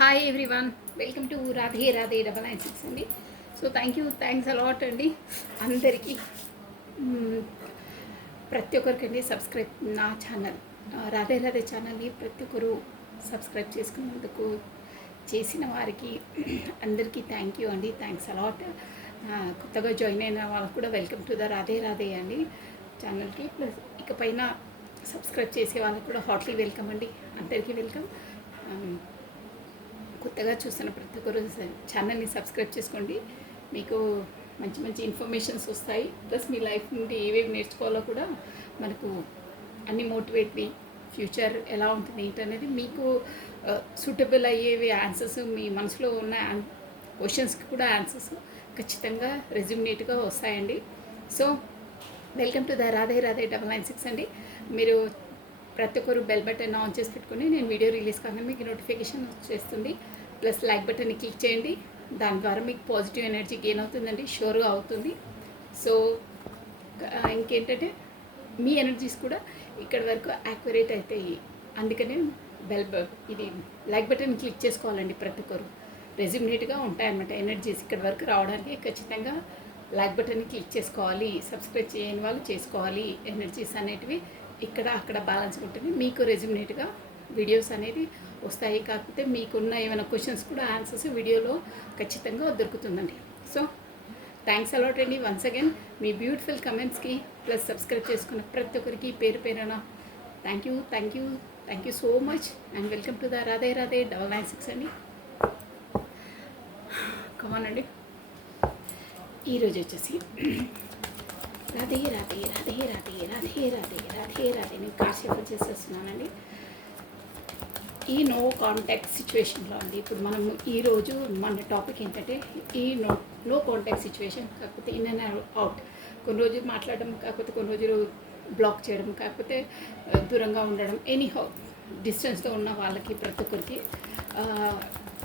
Hi everyone, welcome to Radhe Radhe 996 అండి. So thanks a lot అండి అందరికీ. ప్రతి ఒక్కరికండి సబ్స్క్రైబ్ నా ఛానల్ రాధే రాధే ఛానల్ని ప్రతి ఒక్కరు సబ్స్క్రైబ్ చేసుకున్నందుకు చేసిన వారికి అందరికీ థ్యాంక్ యూ అండి. Thanks a lot. కొత్తగా జాయిన్ అయిన వాళ్ళకు కూడా welcome to the Radhe Radhe అండి ఛానల్కి. ప్లస్ ఇకపైన సబ్స్క్రైబ్ చేసే వాళ్ళకు కూడా హార్ట్లీ వెల్కమ్ అండి. అందరికీ వెల్కమ్. కొత్తగా చూస్తున్న ప్రతి ఒక్కరు ఛానల్ని సబ్స్క్రైబ్ చేసుకోండి. మీకు మంచి మంచి ఇన్ఫర్మేషన్స్ వస్తాయి. ప్లస్ మీ లైఫ్ నుండి ఏవేవి నేర్చుకోవాలో కూడా మనకు అన్ని మోటివేట్వి, ఫ్యూచర్ ఎలా ఉంటుంది ఏంటనేది మీకు సూటబుల్ అయ్యేవి ఆన్సర్స్, మీ మనసులో ఉన్న క్వశ్చన్స్కి కూడా ఆన్సర్స్ ఖచ్చితంగా రెజ్యూమినేట్గా వస్తాయండి. So welcome to the Radhe Radhe 996 అండి. మీరు ప్రతి ఒక్కరు బెల్ బటన్ ఆన్ చేసి పెట్టుకుని నేను వీడియో రిలీజ్ కాగానే మీకు నోటిఫికేషన్ వచ్చేస్తుంది. ప్లస్ లైక్ బటన్ని క్లిక్ చేయండి. దాని ద్వారా మీకు పాజిటివ్ ఎనర్జీ గెయిన్ అవుతుందండి, షూర్గా అవుతుంది. సో ఇంకేంటంటే మీ ఎనర్జీస్ కూడా ఇక్కడ వరకు యాక్యురేట్ అవుతాయి. అందుకనే ఇది లైక్ బటన్ క్లిక్ చేసుకోవాలండి. ప్రతి ఒక్కరు రెజ్యూమినేట్గా ఉంటాయన్నమాట ఎనర్జీస్. ఇక్కడ వరకు రావడానికి ఖచ్చితంగా లైక్ బటన్ని క్లిక్ చేసుకోవాలి. సబ్స్క్రైబ్ చేయని వాళ్ళు చేసుకోవాలి. ఎనర్జీస్ అనేటివి ఇక్కడ అక్కడ బ్యాలెన్స్ ఉంటుంది. మీకు రెజ్యూమినేట్గా వీడియోస్ అనేది వస్తాయి. కాకపోతే మీకున్న ఏమైనా క్వశ్చన్స్ కూడా ఆన్సర్స్ వీడియోలో ఖచ్చితంగా దొరుకుతుందండి. సో థ్యాంక్స్ అలాట్ అండి వన్స్ అగైన్ మీ బ్యూటిఫుల్ కమెంట్స్కి. ప్లస్ సబ్స్క్రైబ్ చేసుకున్న ప్రతి ఒక్కరికి పేరు పేరున thank you so much. And welcome to the Radhe Radhe 996 అండి. కమాన్ అండి. ఈరోజు వచ్చేసి రాధే రాధే రాధే రాధే రాధే రాధే రాధే రాధే నేను కాసేపు చేసేస్తున్నానండి. ఈ నో కాంటాక్ట్ సిచ్యువేషన్లో అండి ఇప్పుడు మనం ఈరోజు మన టాపిక్ ఏంటంటే ఈ నో కాంటాక్ట్ సిచ్యువేషన్. కాకపోతే ఇన్ అండ్ అవుట్, కొన్ని రోజులు మాట్లాడడం, కాకపోతే కొన్ని రోజులు బ్లాక్ చేయడం, కాకపోతే దూరంగా ఉండడం, ఎనీహౌ డిస్టెన్స్తో ఉన్న వాళ్ళకి ప్రతి ఒక్కరికి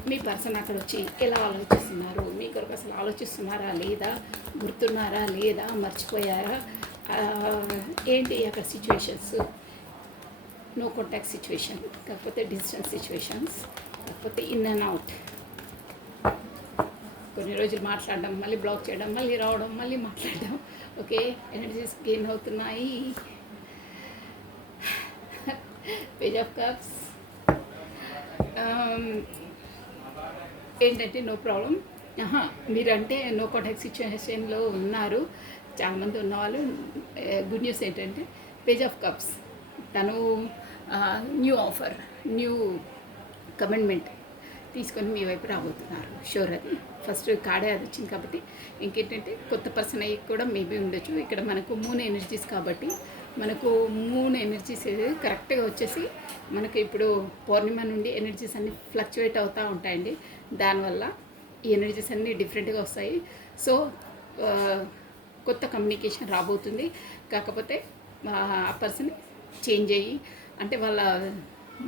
మీ పర్సన్ అక్కడ వచ్చి ఎలా ఆలోచిస్తున్నారు, మీ కొరకు అసలు ఆలోచిస్తున్నారా లేదా, గుర్తున్నారా లేదా, మర్చిపోయారా, ఏంటి అక్కడ సిచ్యువేషన్స్. నో కాంటాక్ట్ సిచ్యువేషన్, కాకపోతే డిస్టెన్స్ సిచ్యువేషన్స్, కాకపోతే ఇన్ అండ్ అవుట్. కొన్ని రోజులు మాట్లాడడం, మళ్ళీ బ్లాక్ చేయడం, మళ్ళీ రావడం, మళ్ళీ మాట్లాడడం. ఓకే, ఎనర్జీస్ గెయిన్ అవుతున్నాయి. పేజ్ ఆఫ్ కప్స్ ఏంటంటే నో ప్రాబ్లం. మీరంటే నో కాంటాక్ట్ సిచ్యువేషన్లో ఉన్నారు చాలామంది ఉన్నవాళ్ళు. గుడ్ న్యూస్ ఏంటంటే పేజ్ ఆఫ్ కప్స్ తను న్యూ ఆఫర్, న్యూ కమిట్మెంట్ తీసుకొని మీ వైపు రాబోతున్నారు. షూర్. అది ఫస్ట్ కార్డే అది వచ్చింది కాబట్టి ఇంకేంటంటే కొత్త పర్సన్ అయ్యి కూడా మేబీ ఉండొచ్చు. ఇక్కడ మనకు మూన్ ఎనర్జీస్ కాబట్టి మనకు మూన్ ఎనర్జీస్ కరెక్ట్గా వచ్చేసి మనకు ఇప్పుడు పౌర్ణిమ నుండి ఎనర్జీస్ అన్నీ ఫ్లక్చువేట్ అవుతూ ఉంటాయండి. దానివల్ల ఈ ఎనర్జీస్ అన్నీ డిఫరెంట్గా వస్తాయి. సో కొత్త కమ్యూనికేషన్ రాబోతుంది. కాకపోతే ఆ పర్సన్ చేంజ్ అయ్యి, అంటే వాళ్ళ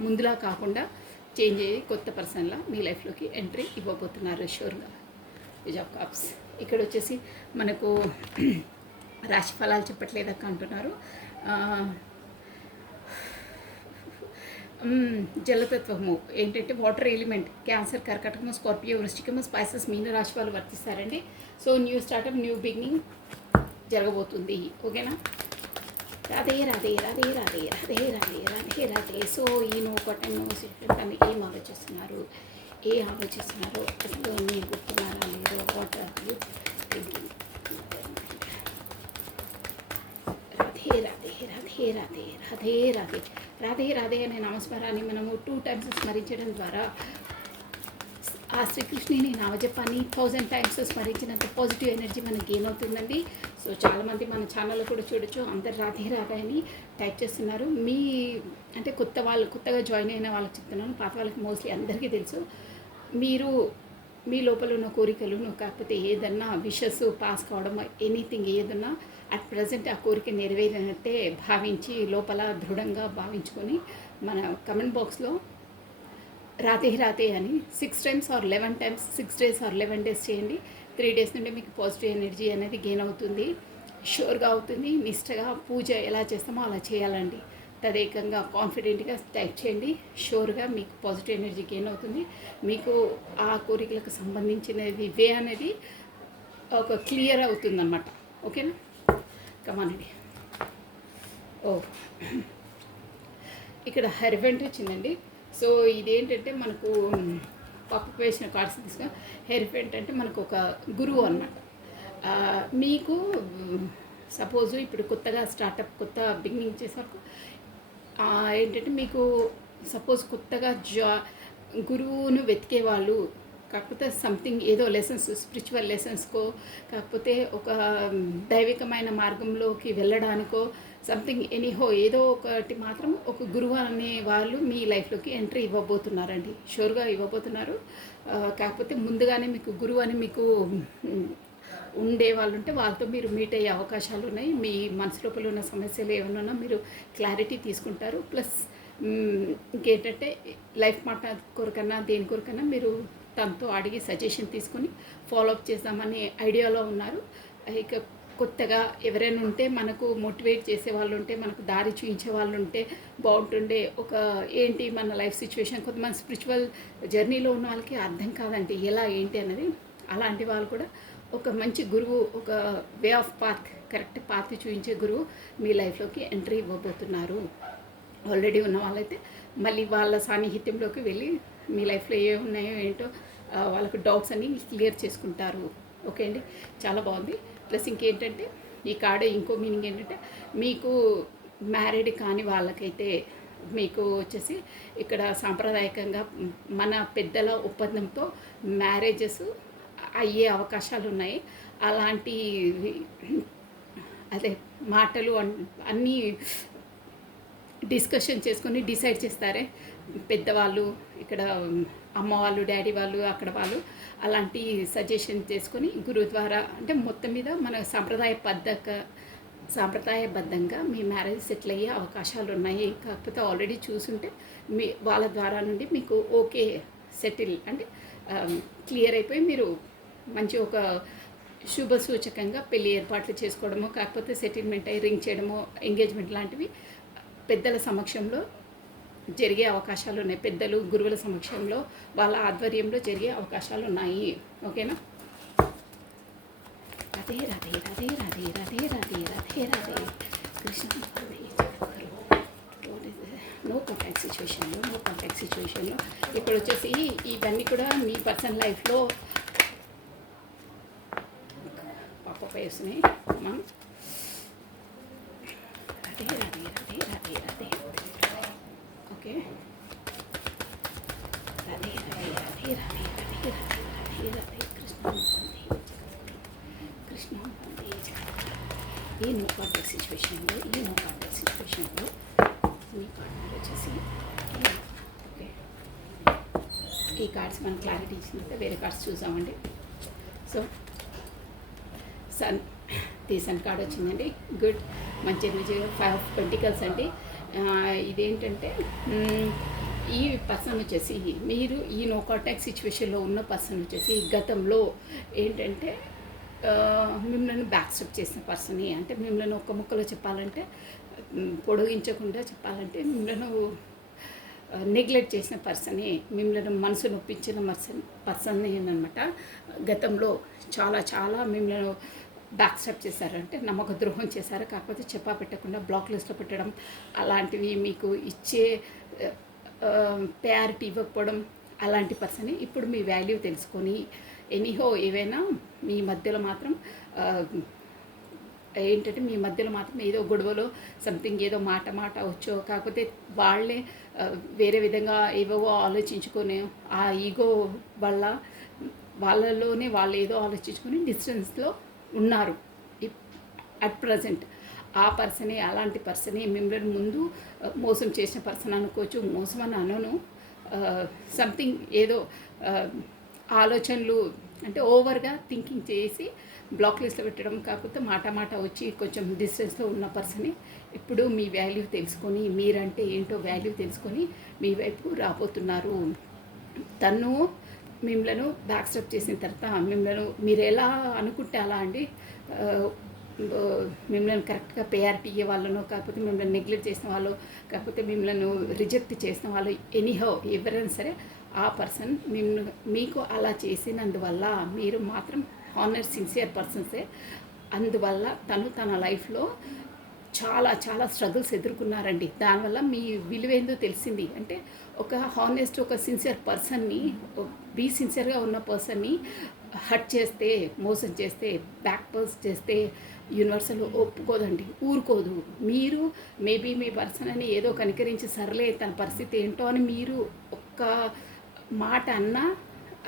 ముందులా కాకుండా చేంజ్ అయ్యి కొత్త పర్సన్లా మీ లైఫ్లోకి ఎంట్రీ ఇవ్వబోతున్నారు షూర్గా. పేజ్ ఆఫ్ కప్స్ ఇక్కడ వచ్చేసి మనకు రాశి ఫలాలు చెప్పట్లేదక్క అంటున్నారు. జలతత్వము ఏంటంటే వాటర్ ఎలిమెంట్, క్యాన్సర్, కర్కటకము, స్కార్పియో, వృశ్చికము, స్పైసెస్, మీన రాశి వాళ్ళు వర్తిస్తారండి. So new startup, new beginning జరగబోతుంది. ఓకేనా. రాధే రాధే రాధే రాధే రాధే రాధే రాధే రాధే. సో ఈ నో కాంటాక్ట్, నో సిచ్యువేషన్ ఏం ఆలోచిస్తున్నారు, అసలు మీరు గుర్తున్నారా లేదో, what are you thinking. Radhe Radhe Radhe Radhe Radhe Radhe Radhe Radhe అనే నామస్మరాన్ని మనము 2 times స్మరించడం ద్వారా ఆ శ్రీకృష్ణుని నామజపాన్ని 1000 times స్మరించినంత పాజిటివ్ ఎనర్జీ మనకు గెయిన్ అవుతుందండి. సో చాలామంది మన ఛానల్లో కూడా చూడొచ్చు, అందరు రాధే రాధే అని టైప్ చేస్తున్నారు. అంటే కొత్తగా జాయిన్ అయిన వాళ్ళకి చెప్తున్నాను, పాత వాళ్ళకి మోస్ట్లీ అందరికీ తెలుసు. మీరు మీ లోపల ఉన్న కోరికలను, కాకపోతే ఏదన్నా విషెస్ పాస్ కావడం, ఎనీథింగ్ ఏదన్నా అట్ ప్రజెంట్ ఆ కోరిక నెరవేరినట్టే భావించి లోపల దృఢంగా భావించుకొని మన కమెంట్ బాక్స్లో రాధే రాధే అని 6 times or 11 times, 6 days or 11 days చేయండి. 3 days నుండి మీకు పాజిటివ్ ఎనర్జీ అనేది గెయిన్ అవుతుంది, షూర్గా అవుతుంది. నిష్టగా పూజ ఎలా చేస్తామో అలా చేయాలండి. తదేకంగా కాన్ఫిడెంట్గా టైప్ చేయండి. షూర్గా మీకు పాజిటివ్ ఎనర్జీ గెయిన్ అవుతుంది. మీకు ఆ కోరికలకు సంబంధించినది వే అనేది ఒక క్లియర్ అవుతుందన్నమాట. ఓకేనా? కమానండి. ఓ, ఇక్కడ హెర్వెంట్ వచ్చిందండి. సో ఇదేంటంటే మనకు పప్పు వేసిన కార్డ్స్ తీసుకుని హెర్వెంట్ అంటే మనకు ఒక గురువు అన్నమాట. మీకు సపోజు ఇప్పుడు కొత్తగా స్టార్టప్ కొత్త బిగినింగ్ చేసేవరకు ఏంటంటే మీకు సపోజ్ కొత్తగా గురువును వెతికే వాళ్ళు, కాకపోతే సంథింగ్ ఏదో లెసన్స్ స్పిరిచువల్ లెసన్స్కో, కాకపోతే ఒక దైవికమైన మార్గంలోకి వెళ్ళడానికో సంథింగ్ ఎనీహో ఏదో ఒకటి మాత్రం ఒక గురువు అనే వాళ్ళు మీ లైఫ్లోకి ఎంట్రీ ఇవ్వబోతున్నారండి. షూర్గా ఇవ్వబోతున్నారు. కాకపోతే ముందుగానే మీకు గురువు అని మీకు ఉండే వాళ్ళు ఉంటే వాళ్ళతో మీరు మీట్ అయ్యే అవకాశాలు ఉన్నాయి. మీ మనసు లోపల ఉన్న సమస్యలు ఏమైనా మీరు క్లారిటీ తీసుకుంటారు. ప్లస్ ఇంకేంటంటే లైఫ్ మాట కొరకన్నా దేని కొరకన్నా మీరు తనతో అడిగి సజెషన్ తీసుకొని ఫాలోఅప్ చేద్దామనే ఐడియాలో ఉన్నారు. ఇక కొత్తగా ఎవరైనా ఉంటే మనకు మోటివేట్ చేసే వాళ్ళు ఉంటే, మనకు దారి చూపించే వాళ్ళు ఉంటే బాగుంటుండే. ఒక ఏంటి మన లైఫ్ సిచ్యువేషన్ కొంతమంది స్పిరిచువల్ జర్నీలో ఉన్న వాళ్ళకి అర్థం కాదండి ఎలా ఏంటి అన్నది. అలాంటి వాళ్ళు కూడా ఒక మంచి గురువు, ఒక way of path, correct path చూపించే గురువు మీ లైఫ్లోకి ఎంట్రీ ఇవ్వబోతున్నారు. ఆల్రెడీ ఉన్న వాళ్ళైతే మళ్ళీ వాళ్ళ సాన్నిహిత్యంలోకి వెళ్ళి మీ లైఫ్లో ఏ ఉన్నాయో ఏంటో వాళ్ళకు డౌట్స్ అన్నీ క్లియర్ చేసుకుంటారు. ఓకే అండి, చాలా బాగుంది. ప్లస్ ఇంకేంటంటే ఈ కార్డు ఇంకో మీనింగ్ ఏంటంటే మీకు మ్యారీడ్ కాని వాళ్ళకైతే మీకు వచ్చేసి ఇక్కడ సాంప్రదాయకంగా మన పెద్దల ఒప్పందంతో మ్యారేజెస్ అయ్యే అవకాశాలు ఉన్నాయి. అలాంటి అదే మాటలు అన్నీ డిస్కషన్ చేసుకొని డిసైడ్ చేస్తారే పెద్దవాళ్ళు, ఇక్కడ అమ్మ వాళ్ళు, డాడీ వాళ్ళు, అక్కడ వాళ్ళు అలాంటి సజెషన్ చేసుకొని గురువు ద్వారా అంటే మొత్తం మీద మన సాంప్రదాయబద్ధంగా మీ మ్యారేజ్ సెటిల్ అయ్యే అవకాశాలు ఉన్నాయి. కాకపోతే ఆల్రెడీ చూసుంటే మీ వాళ్ళ ద్వారా నుండి మీకు ఓకే సెటిల్ అంటే క్లియర్ అయిపోయి మీరు మంచి ఒక శుభ సూచకంగా పెళ్లి ఏర్పాట్లు చేసుకోవడమో, కాకపోతే సెటిల్మెంట్ అయ్యి రింగ్ చేయడమో, ఎంగేజ్మెంట్ లాంటివి పెద్దల సమక్షంలో జరిగే అవకాశాలు ఉన్నాయి. పెద్దలు గురువుల సమక్షంలో వాళ్ళ ఆధ్వర్యంలో జరిగే అవకాశాలు ఉన్నాయి. ఓకేనా? రాధే రాధే రాధే రాధే రాధే రాధే రాధే రాధే కృష్ణ. నో కాంటాక్ట్ సిచ్యువేషన్లో ఇప్పుడు వచ్చేసి ఇవన్నీ కూడా మీ పర్సనల్ లైఫ్లో పాప వేస్తున్నాయి. మనం రాధే రాధే రాధే రాధే రాధే ఓకే. రాధే రాధే రాధే రాధే రాధే రాధే రాధే కృష్ణ. ఈ నో కాంటాక్ట్ సిచ్యువేషన్లో మీ పార్ట్నర్ వచ్చేసి ఓకే. ఈ కార్డ్స్ మనం క్లారిటీ ఇచ్చినట్టే వేరే కార్డ్స్ చూసామండి. సో సన్ కార్డ్ వచ్చిందండి. గుడ్, మంచి ఎనర్జీ. 5 of Pentacles అండి. ఇదేంటంటే ఈ పర్సన్ వచ్చేసి మీరు ఈ నో కాంటాక్ట్ సిచ్యువేషన్లో ఉన్న పర్సన్ వచ్చేసి గతంలో ఏంటంటే మిమ్మల్ని బ్యాక్ స్టెప్ చేసిన పర్సనే. అంటే మిమ్మల్ని ఒక్క ముక్కలో చెప్పాలంటే, పొడిగించకుండా చెప్పాలంటే మిమ్మల్ని నెగ్లెక్ట్ చేసిన పర్సనే, మిమ్మల్ని మనసు నొప్పించిన పర్సన్ అనమాట. గతంలో చాలా మిమ్మల్ని బ్యాక్ స్టెప్ చేశారు, అంటే నమ్మక ద్రోహం చేశారు. కాకపోతే చెప్పా పెట్టకుండా బ్లాక్ లిస్ట్లో పెట్టడం, అలాంటివి మీకు ఇచ్చే ప్రయారిటీ ఇవ్వకపోవడం, అలాంటి పర్సన్ ఇప్పుడు మీ వాల్యూ తెలుసుకొని ఎనీహో ఏవైనా మీ మధ్యలో మాత్రం ఏంటంటే మీ మధ్యలో మాత్రం ఏదో గొడవలో సంథింగ్ ఏదో మాట వచ్చో, కాకపోతే వాళ్ళే వేరే విధంగా ఏవేవో ఆలోచించుకొని ఆ ఈగో వల్ల వాళ్ళలోనే వాళ్ళు ఏదో ఆలోచించుకొని డిస్టెన్స్లో ఉన్నారు అట్ ప్రజెంట్. ఆ పర్సనే, అలాంటి పర్సనే మిమ్మల్ని ముందు మోసం చేసిన పర్సన్ అనుకోవచ్చు. మోసం అని అనను, సంథింగ్ ఏదో ఆలోచనలు అంటే ఓవర్గా థింకింగ్ చేసి బ్లాక్ లిస్ట్లో పెట్టడం, కాకపోతే మాట వచ్చి కొంచెం డిస్టెన్స్లో ఉన్న పర్సనే ఇప్పుడు మీ వాల్యూ తెలుసుకొని, మీరంటే ఏంటో వాల్యూ తెలుసుకొని మీ వైపు రాబోతున్నారు. తను మిమ్మల్ని బ్యాక్ స్టెప్ చేసిన తర్వాత మిమ్మల్ని మీరు ఎలా అనుకుంటే అలా అండి మిమ్మల్ని కరెక్ట్గా ప్రయారిటీ ఇయ్యే వాళ్ళనో, కాకపోతే మిమ్మల్ని నెగ్లెక్ట్ చేసిన వాళ్ళు, కాకపోతే మిమ్మల్ని రిజెక్ట్ చేసిన వాళ్ళు, ఎనీహౌ ఎవరైనా సరే ఆ పర్సన్ మీకు అలా చేసినందువల్ల మీరు మాత్రం హానెస్ట్ సిన్సియర్ పర్సన్సే. అందువల్ల తన లైఫ్లో చాలా చాలా స్ట్రగుల్స్ ఎదుర్కొన్నారండి. దానివల్ల మీ విలువేందో తెలిసింది. అంటే ఒక హానెస్ట్, ఒక సిన్సియర్ పర్సన్ని, బీ సిన్సియర్గా ఉన్న పర్సన్ని హర్ట్ చేస్తే, మోసం చేస్తే, బ్యాక్ పర్స్ చేస్తే యూనివర్సల్ ఒప్పుకోదండి, ఊరుకోదు. మీరు మేబీ మీ పర్సన్ అని ఏదో కనికరించి సర్లే తన పరిస్థితి ఏంటో అని మీరు ఒక్క మాట అన్నా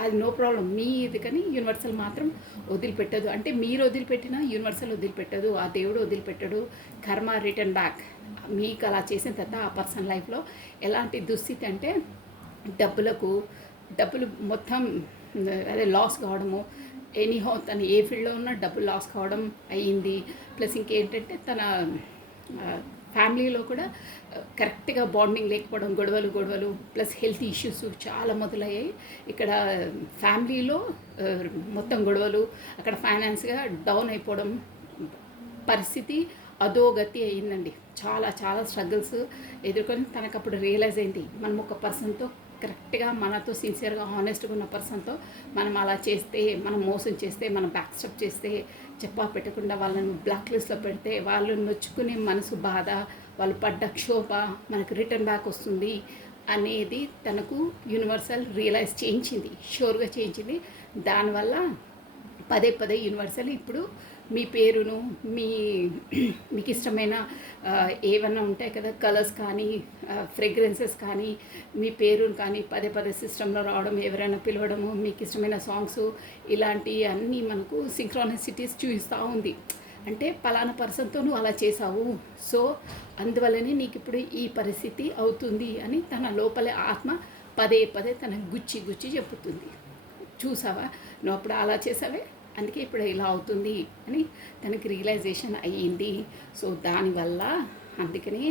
అది నో ప్రాబ్లం మీది, కానీ యూనివర్సల్ మాత్రం వదిలిపెట్టదు. అంటే మీరు వదిలిపెట్టినా యూనివర్సల్ వదిలిపెట్టదు, ఆ దేవుడు వదిలిపెట్టడు. కర్మ రిటర్న్ బ్యాక్. మీకు అలా చేసిన తర్వాత ఆ పర్సన్ లైఫ్లో ఎలాంటి దుస్థితి అంటే డబ్బులు మొత్తం అదే లాస్ కావడము, ఎనీహో తను ఏ ఫీల్డ్లో ఉన్నా డబ్బులు లాస్ కావడం అయ్యింది. ప్లస్ ఇంకేంటంటే తన ఫ్యామిలీలో కూడా కరెక్ట్గా బాండింగ్ లేకపోవడం, గొడవలు ప్లస్ హెల్త్ ఇష్యూస్ చాలా మొదలయ్యాయి. ఇక్కడ ఫ్యామిలీలో మొత్తం గొడవలు, అక్కడ ఫైనాన్స్గా డౌన్ అయిపోవడం, పరిస్థితి అధోగతి అయ్యిందండి. చాలా చాలా స్ట్రగుల్స్ ఎదుర్కొని తనకు అప్పుడు రియలైజ్ అయింది, మనం ఒక పర్సన్తో కరెక్ట్గా మనతో సిన్సియర్గా హానెస్ట్గా ఉన్న పర్సన్తో మనం అలా చేస్తే, మనం మోసం చేస్తే, మనం బ్యాక్ స్టెప్ చేస్తే, చెప్పా పెట్టకుండా వాళ్ళని బ్లాక్ లిస్ట్లో పెడితే వాళ్ళు నొచ్చుకునే మనసు బాధ, వాళ్ళు పడ్డ క్షోభ మనకు రిటర్న్ బ్యాక్ వస్తుంది అనేది తనకు యూనివర్సల్ రియలైజ్ చేయించింది, షూర్గా చేయించింది. దానివల్ల పదే యూనివర్సల్ ఇప్పుడు మీ పేరును, మీకు ఇష్టమైన ఏమన్నా ఉంటాయి కదా కలర్స్ కానీ, ఫ్రేగ్రెన్సెస్ కానీ, మీ పేరును కానీ పదే సిస్టంలో రావడం, ఎవరైనా పిలవడము, మీకు ఇష్టమైన సాంగ్స్, ఇలాంటి అన్నీ మనకు సింక్రానిసిటీస్ చూపిస్తూ ఉంది. అంటే పలానా పర్సన్తో నువ్వు అలా చేసావు, సో అందువల్లనే నీకు ఇప్పుడు ఈ పరిస్థితి అవుతుంది అని తన లోపలే ఆత్మ పదే తన గుచ్చి చెప్పుతుంది. చూసావా, నువ్వు అప్పుడు అలా చేసావే, అందుకే ఇప్పుడు ఇలా అవుతుంది అని తనకి రియలైజేషన్ అయ్యింది. సో దానివల్ల అందుకనే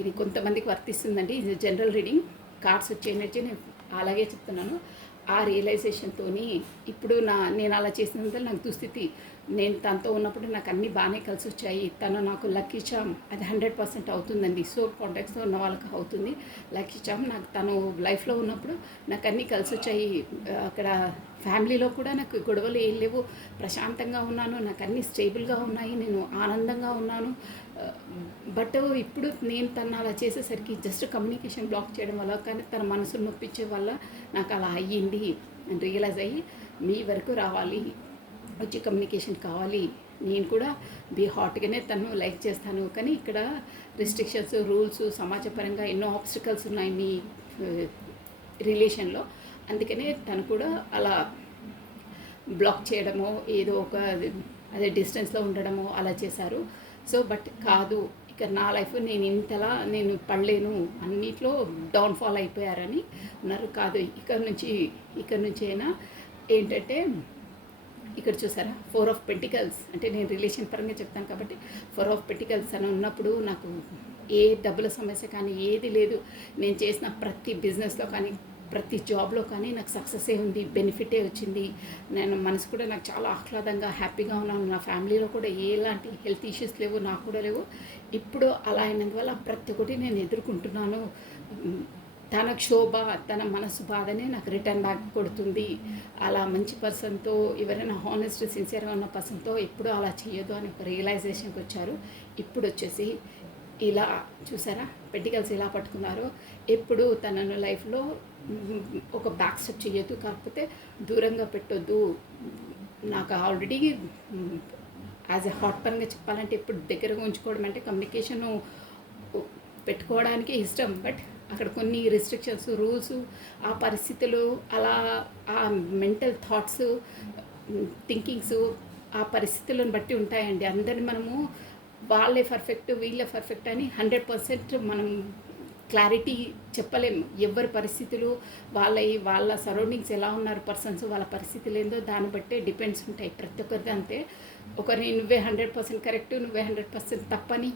ఇది కొంతమందికి వర్తిస్తుందండి. ఇది జనరల్ రీడింగ్, కార్డ్స్ వచ్చే ఎనర్జీ నేను అలాగే చెప్తున్నాను. ఆ రియలైజేషన్తో ఇప్పుడు నేను అలా చేసినందువల్ల నాకు దుస్థితి, నేను తనతో ఉన్నప్పుడు నాకు అన్నీ బాగానే కలిసి వచ్చాయి, తను నాకు లక్కీ చామ్ అది 100% అవుతుందండి. సోల్ కాంటాక్ట్స్తో ఉన్న వాళ్ళకి అవుతుంది లక్కీ చామ్. నాకు తను లైఫ్లో ఉన్నప్పుడు నాకు అన్నీ కలిసి వచ్చాయి. అక్కడ ఫ్యామిలీలో కూడా నాకు గొడవలు ఏం లేవు, ప్రశాంతంగా ఉన్నాను, నాకు అన్నీ స్టేబుల్గా ఉన్నాయి, నేను ఆనందంగా ఉన్నాను. బట్ ఇప్పుడు నేను తను అలా చేసేసరికి జస్ట్ కమ్యూనికేషన్ బ్లాక్ చేయడం వల్ల, కానీ తన మనసును నొప్పించే వల్ల నాకు అలా అయ్యింది అని రియలైజ్ అయ్యి, మీ వరకు రావాలి, వచ్చి కమ్యూనికేషన్ కావాలి, నేను కూడా బీ హాట్గానే తను లైక్ చేస్తాను, కానీ ఇక్కడ రిస్ట్రిక్షన్స్, రూల్స్, సమాజపరంగా ఎన్నో ఆబ్స్టికల్స్ ఉన్నాయి మీ రిలేషన్లో. అందుకనే తను కూడా అలా బ్లాక్ చేయడమో, ఏదో ఒక అదే డిస్టెన్స్లో ఉండడమో అలా చేశారు. సో బట్ కాదు, ఇక నా లైఫ్ నేను ఇంతలా నేను పడలేను, అన్నిట్లో డౌన్ఫాల్ అయిపోయారని ఉన్నారు. కాదు, ఇక్కడ నుంచి అయినా ఏంటంటే ఇక్కడ చూసారా 4 ఆఫ్ పెంటికల్స్, అంటే నేను రిలేషన్ పరంగా చెప్తాను కాబట్టి 4 ఆఫ్ పెంటికల్స్ అని ఉన్నప్పుడు నాకు ఏ డబ్బుల సమస్య కానీ ఏది లేదు. నేను చేసిన ప్రతి బిజినెస్లో కానీ, ప్రతి జాబ్లో కానీ నాకు సక్సెసే ఉంది, బెనిఫిటే వచ్చింది. నేను మనసు కూడా నాకు చాలా ఆహ్లాదంగా హ్యాపీగా ఉన్నాను. నా ఫ్యామిలీలో కూడా ఎలాంటి హెల్త్ ఇష్యూస్ లేవు, నాకు కూడా లేవు. ఇప్పుడు అలా అయినందువల్ల ప్రతి ఒక్కటి నేను ఎదుర్కొంటున్నాను. తన క్షోభ, తన మనసు బాధనే నాకు రిటర్న్ బ్యాక్ కొడుతుంది. అలా మంచి పర్సన్తో, ఎవరైనా హానెస్ట్ సిన్సియర్గా ఉన్న పర్సన్తో ఎప్పుడూ అలా చేయొద్దు అని ఒక రియలైజేషన్కి వచ్చారు. ఇప్పుడు వచ్చేసి ఇలా చూసారా పెంటికల్స్ ఇలా పట్టుకున్నారో, ఎప్పుడు తనను లైఫ్లో ఒక బ్యాక్ స్టెప్ చేయొద్దు, కాకపోతే దూరంగా పెట్టొద్దు. నాకు ఆల్రెడీ యాజ్ ఎ హాట్ పరంగా చెప్పాలంటే ఇప్పుడు దగ్గరగా ఉంచుకోవడం అంటే కమ్యూనికేషను పెట్టుకోవడానికి ఇష్టం, బట్ అక్కడ కొన్ని రిస్ట్రిక్షన్స్, రూల్స్, ఆ పరిస్థితులు, అలా ఆ మెంటల్ థాట్స్, థింకింగ్స్ ఆ పరిస్థితులను బట్టి ఉంటాయండి. అందరిని మనము వాళ్ళే పర్ఫెక్ట్, వీళ్ళే పర్ఫెక్ట్ అని 100% మనం క్లారిటీ చెప్పలేము. ఎవరి పరిస్థితులు వాళ్ళ సరౌండింగ్స్ ఎలా ఉన్నారు, పర్సన్స్ వాళ్ళ పరిస్థితులు ఏందో దాన్ని బట్టే డిపెండ్స్ ఉంటాయి ప్రతి ఒక్కరిది. అంతే ఒకరిని నువ్వే 100% కరెక్ట్, నువ్వే 100% తప్పని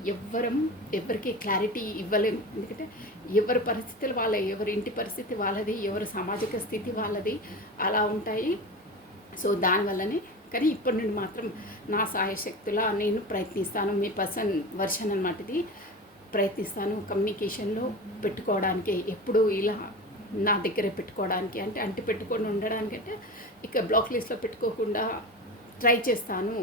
ఎవరికి క్లారిటీ ఇవ్వలేము. ఎందుకంటే ఎవరి పరిస్థితులు వాళ్ళే, ఎవరి ఇంటి పరిస్థితి వాళ్ళది, ఎవరి సామాజిక స్థితి వాళ్ళది, అలా ఉంటాయి. సో దానివల్లనే కానీ ఇప్పటి నుండి మాత్రం నా సాయశక్తులా నేను ప్రయత్నిస్తాను. మీ పర్సన్ వర్షన్ అనమాట ఇది. ప్రయత్నిస్తాను కమ్యూనికేషన్లో పెట్టుకోవడానికి, ఎప్పుడు ఇలా నా దగ్గరే పెట్టుకోవడానికి, అంటే అంటి పెట్టుకొని ఉండడానికంటే ఇక బ్లాక్ లిస్ట్లో పెట్టుకోకుండా ట్రై చేస్తాను.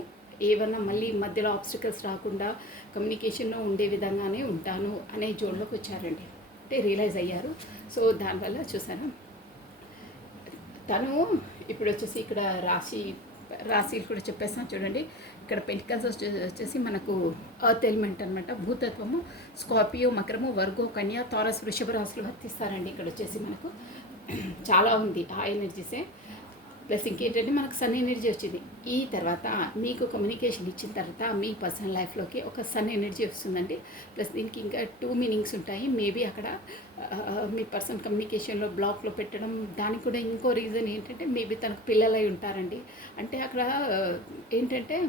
ఏమన్నా మళ్ళీ మధ్యలో ఆబ్స్టికల్స్ రాకుండా కమ్యూనికేషన్లో ఉండే విధంగానే ఉంటాను అనే జోన్లోకి వచ్చారండి. అంటే రియలైజ్ అయ్యారు. సో దానివల్ల చూసాను తను ఇప్పుడు వచ్చేసి ఇక్కడ రాశిలు కూడా చెప్పేస్తాను చూడండి. ఇక్కడ పెంటికల్స్ వచ్చేసి మనకు ఎర్త్ ఎలిమెంట్ అనమాట, భూతత్వము. స్కార్పియో, మకరము, వర్గో, కన్యా, తారస్, వృషభ రాశులు వర్తిస్తారండి. ఇక్కడ వచ్చేసి మనకు చాలా ఉంది ఆ ఎనర్జీసే. ప్లస్ ఇంకేంటంటే మనకు సన్ ఎనర్జీ వచ్చింది. ఈ తర్వాత మీకు కమ్యూనికేషన్ ఇచ్చిన తర్వాత మీ పర్సనల్ లైఫ్లోకి ఒక సన్ ఎనర్జీ వస్తుందండి. ప్లస్ దీనికి ఇంకా 2 మీనింగ్స్ ఉంటాయి. మేబీ అక్కడ మీ పర్సన్ కమ్యూనికేషన్లో బ్లాక్లో పెట్టడం, దానికి కూడా ఇంకో రీజన్ ఏంటంటే మేబీ తనకు పిల్లలై ఉంటారండి. అంటే అక్కడ ఏంటంటే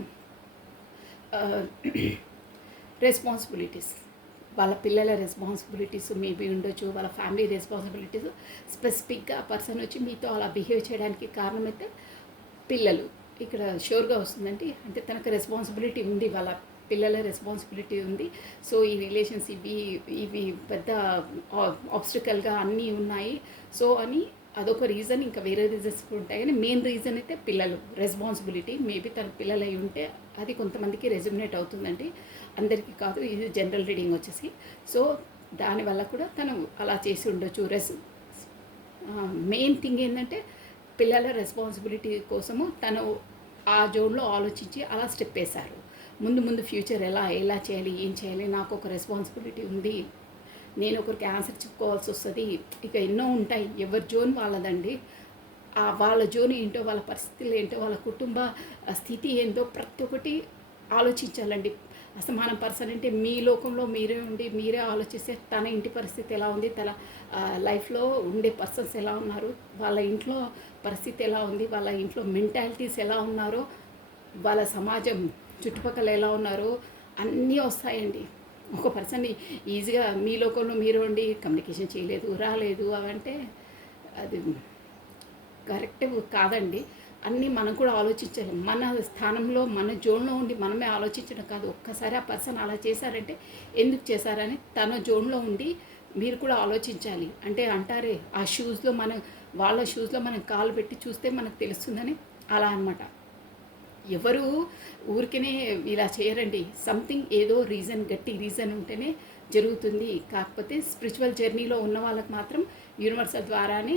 రెస్పాన్సిబిలిటీస్, వాళ్ళ పిల్లల రెస్పాన్సిబిలిటీస్ మేబీ ఉండొచ్చు, వాళ్ళ ఫ్యామిలీ రెస్పాన్సిబిలిటీస్. స్పెసిఫిక్గా పర్సన్ వచ్చి మీతో అలా బిహేవ్ చేయడానికి కారణమైతే పిల్లలు ఇక్కడ షూర్గా వస్తుందండి. అంటే తనకు రెస్పాన్సిబిలిటీ ఉంది, వాళ్ళ పిల్లల రెస్పాన్సిబిలిటీ ఉంది. సో ఈ రిలేషన్స్ ఇవి పెద్ద ఆబ్స్టికల్గా అన్నీ ఉన్నాయి. సో అని అదొక రీజన్. ఇంకా వేరే రీజన్స్ కూడా ఉంటాయి, కానీ మెయిన్ రీజన్ అయితే పిల్లలు రెస్పాన్సిబిలిటీ. మేబీ తన పిల్లలు అయి ఉంటే అది కొంతమందికి రెజ్యుమినేట్ అవుతుందండి, అందరికీ కాదు. ఇది జనరల్ రీడింగ్ వచ్చేసి. సో దానివల్ల కూడా తను అలా చేసి ఉండొచ్చు. మెయిన్ థింగ్ ఏంటంటే పిల్లల రెస్పాన్సిబిలిటీ కోసము తను ఆ జోన్లో ఆలోచించి అలా స్టెప్ వేశారు. ముందు ఫ్యూచర్ ఎలా చేయాలి, ఏం చేయాలి, నాకు ఒక రెస్పాన్సిబిలిటీ ఉంది, నేను ఒకరికి ఆన్సర్ చెప్పుకోవాల్సి వస్తుంది, ఇక ఎన్నో ఉంటాయి. ఎవరి జోన్ వాళ్ళదండి. వాళ్ళ జోన్ ఏంటో, వాళ్ళ పరిస్థితులు ఏంటో, వాళ్ళ కుటుంబ స్థితి ఏంటో ప్రతి ఒక్కటి ఆలోచించాలండి. అసలు మన పర్సన్ అంటే మీ లోకంలో మీరే ఉండి మీరే ఆలోచిస్తే తన ఇంటి పరిస్థితి ఎలా ఉంది, తన లైఫ్లో ఉండే పర్సన్స్ ఎలా ఉన్నారు, వాళ్ళ ఇంట్లో పరిస్థితి ఎలా ఉంది, వాళ్ళ ఇంట్లో మెంటాలిటీస్ ఎలా ఉన్నారో, వాళ్ళ సమాజం చుట్టుపక్కల ఎలా ఉన్నారో అన్నీ వస్తాయండి. ఒక పర్సన్ ఈజీగా మీ లోకంలో మీరు ఉండి కమ్యూనికేషన్ చేయలేదు, రాలేదు అవంటే అది కరెక్ట్ కాదండి. అన్నీ మనం కూడా ఆలోచించాలి. మన స్థానంలో మన జోన్లో ఉండి మనమే ఆలోచించడం కాదు. ఒక్కసారి ఆ పర్సన్ అలా చేశారంటే ఎందుకు చేశారని తన జోన్లో ఉండి మీరు కూడా ఆలోచించాలి. అంటే అంటారే ఆ షూస్లో వాళ్ళ షూస్లో మనం కాలు పెట్టి చూస్తే మనకు తెలుస్తుందని, అలా అనమాట. ఎవరు ఊరికనే ఇలా చేయరండి. సంథింగ్ ఏదో రీజన్, గట్టి రీజన్ ఉంటేనే జరుగుతుంది. కాకపోతే స్పిరిచువల్ జర్నీలో ఉన్న వాళ్ళకి మాత్రం యూనివర్సల్ ద్వారానే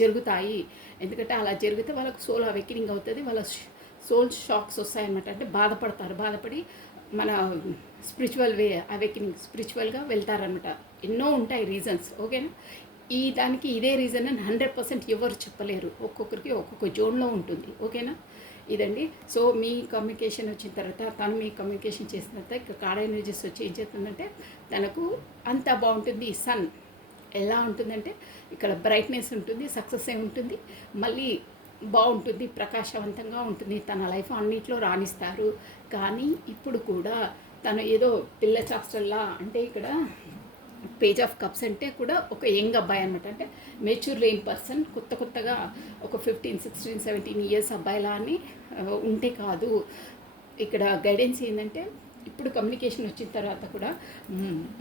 జరుగుతాయి. ఎందుకంటే అలా జరిగితే వాళ్ళకు సోల్ అవేకనింగ్ అవుతుంది, వాళ్ళ సోల్ షాక్స్ వస్తాయన్నమాట. అంటే బాధపడి మన స్పిరిచువల్ వే అవేకనింగ్, స్పిరిచువల్గా వెళ్తారనమాట. ఎన్నో ఉంటాయి రీజన్స్, ఓకేనా. దానికి ఇదే రీజన్ అని 100% ఎవరు చెప్పలేరు. ఒక్కొక్కరికి ఒక్కొక్క జోన్లో ఉంటుంది, ఓకేనా. ఇదండి. సో మీ కమ్యూనికేషన్ వచ్చిన తర్వాత, తను మీ కమ్యూనికేషన్ చేసిన తర్వాత ఇక్కడ కార్డ్ ఎనర్జీస్ వచ్చి ఏం చేస్తుందంటే తనకు అంతా బాగుంటుంది. సన్ ఎలా ఉంటుందంటే ఇక్కడ బ్రైట్నెస్ ఉంటుంది, సక్సెస్ ఉంటుంది, మళ్ళీ బాగుంటుంది, ప్రకాశవంతంగా ఉంటుంది. తన లైఫ్ అన్నిట్లో రాణిస్తారు. కానీ ఇప్పుడు కూడా తను ఏదో పిల్ల చాస్టల్లా, అంటే ఇక్కడ పేజ్ ఆఫ్ కప్స్ అంటే కూడా ఒక యంగ్ అబ్బాయి అనమాట. అంటే మెచ్యూర్ లేని పర్సన్, కొత్తగా ఒక 15, 16, 17 ఇయర్స్ అబ్బాయిలా అని ఉంటే కాదు. ఇక్కడ గైడెన్స్ ఏంటంటే ఇప్పుడు కమ్యూనికేషన్ వచ్చిన తర్వాత కూడా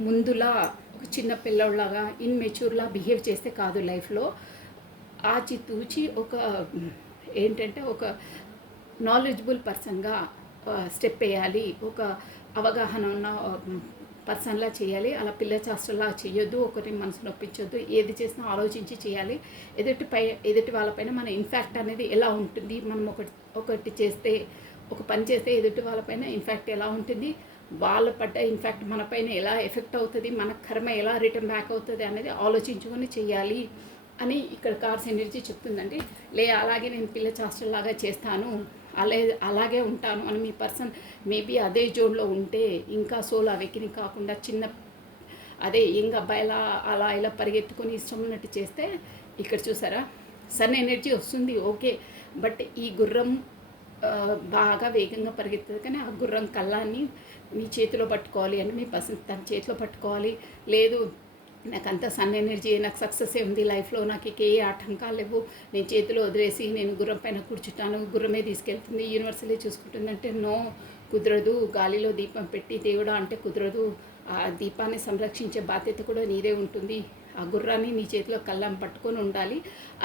ముందులా ఒక చిన్న పిల్లలాగా ఇన్మెచ్యూర్లా బిహేవ్ చేస్తే కాదు. లైఫ్లో ఆచితూచి ఒక నాలెడ్జబుల్ పర్సన్గా స్టెప్ వేయాలి, ఒక అవగాహన ఉన్న పర్సన్లా చేయాలి. అలా పిల్ల చేష్టలా చేయొద్దు, ఒకరి మనసు నొప్పించొద్దు. ఏది చేసినా ఆలోచించి చేయాలి. ఎదుటి వాళ్ళపైన మన ఇన్ఫాక్ట్ అనేది ఎలా ఉంటుంది, మనం ఒకటి చేస్తే, ఒక పని చేస్తే ఎదుటి వాళ్ళపైన ఇన్ఫాక్ట్ ఎలా ఉంటుంది, వాళ్ళ పడ్డ ఇన్ఫాక్ట్ మనపైన ఎలా ఎఫెక్ట్ అవుతుంది, మన కర్మ ఎలా రిటర్న్ బ్యాక్ అవుతుంది అనేది ఆలోచించుకొని చేయాలి అని ఇక్కడ కార్స్ ఎనర్జీ చెప్తుందండి. అలాగే నేను పిల్ల చేష్టలాగా చేస్తాను, అలాగే ఉంటాను అని మీ పర్సన్ మేబీ అదే జోన్లో ఉంటే, ఇంకా సోల్ అవేకనింగ్ కాకుండా అదే యంగ్ అబ్బాయిలా అలా ఇలా పరిగెత్తుకొని ఇష్టం ఉన్నట్టు చేస్తే, ఇక్కడ చూసారా సన్ ఎనర్జీ వస్తుంది, ఓకే. బట్ ఈ గుర్రం బాగా వేగంగా పరిగెత్తుంది, కానీ ఆ గుర్రం కళ్ళాన్ని మీ చేతిలో పట్టుకోవాలి అని మీ పర్సన్ తన చేతిలో పట్టుకోవాలి. లేదు నాకంతా సన్ ఎనర్జీ, నాకు సక్సెస్ ఉంది లైఫ్లో, నాకు ఇక ఏ ఆటంకాలు లేవు, నేను చేతిలో వదిలేసి నేను గుర్రం పైన కూర్చుంటాను, గుర్రమే తీసుకెళ్తుంది, యూనివర్సలే చూసుకుంటుందంటే నో, కుదరదు. గాలిలో దీపం పెట్టి దేవుడా అంటే కుదరదు. ఆ దీపాన్ని సంరక్షించే బాధ్యత కూడా నీదే ఉంటుంది. ఆ గుర్రాన్ని నీ చేతిలో కళ్ళం పట్టుకొని ఉండాలి,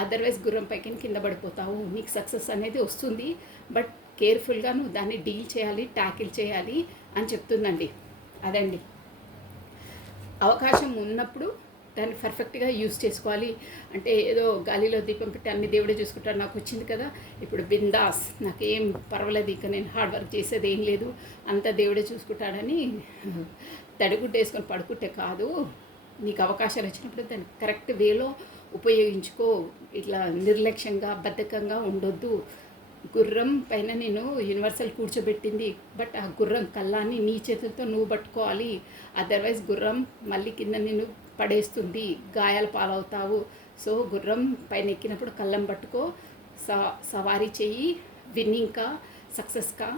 అదర్వైజ్ గుర్రం పైకి కింద పడిపోతావు. నీకు సక్సెస్ అనేది వస్తుంది, బట్ కేర్ఫుల్గా నువ్వు దాన్ని డీల్ చేయాలి, ట్యాకిల్ చేయాలి అని చెప్తుందండి. అదండి, అవకాశం ఉన్నప్పుడు దాన్ని పర్ఫెక్ట్గా యూస్ చేసుకోవాలి. అంటే ఏదో గాలిలో దీపం పెట్టి అన్ని దేవుడే చూసుకుంటాడు, నాకు వచ్చింది కదా ఇప్పుడు బిందాస్, నాకేం పర్వాలేదు, ఇక నేను హార్డ్ వర్క్ చేసేది ఏం లేదు, అంతా దేవుడే చూసుకుంటాడని తడిగుడ్డ వేసుకొని పడుకుంటే కాదు. నీకు అవకాశాలు వచ్చినప్పుడు దాన్ని కరెక్ట్ వేలో ఉపయోగించుకో. ఇట్లా నిర్లక్ష్యంగా బద్ధకంగా ఉండొద్దు. గుర్రం పైన నేను యూనివర్సల్ కూర్చోబెట్టింది, బట్ ఆ గుర్రం కళ్ళాన్ని నీ చేతులతో నువ్వు పట్టుకోవాలి, అదర్వైజ్ గుర్రం మళ్ళీ కింద నేను పడేస్తుంది, గాయాల పాలవుతావు. సో గుర్రం పైన ఎక్కినప్పుడు కళ్ళం పట్టుకో, సవారీ చెయ్యి, విన్నింగ్గా సక్సెస్గా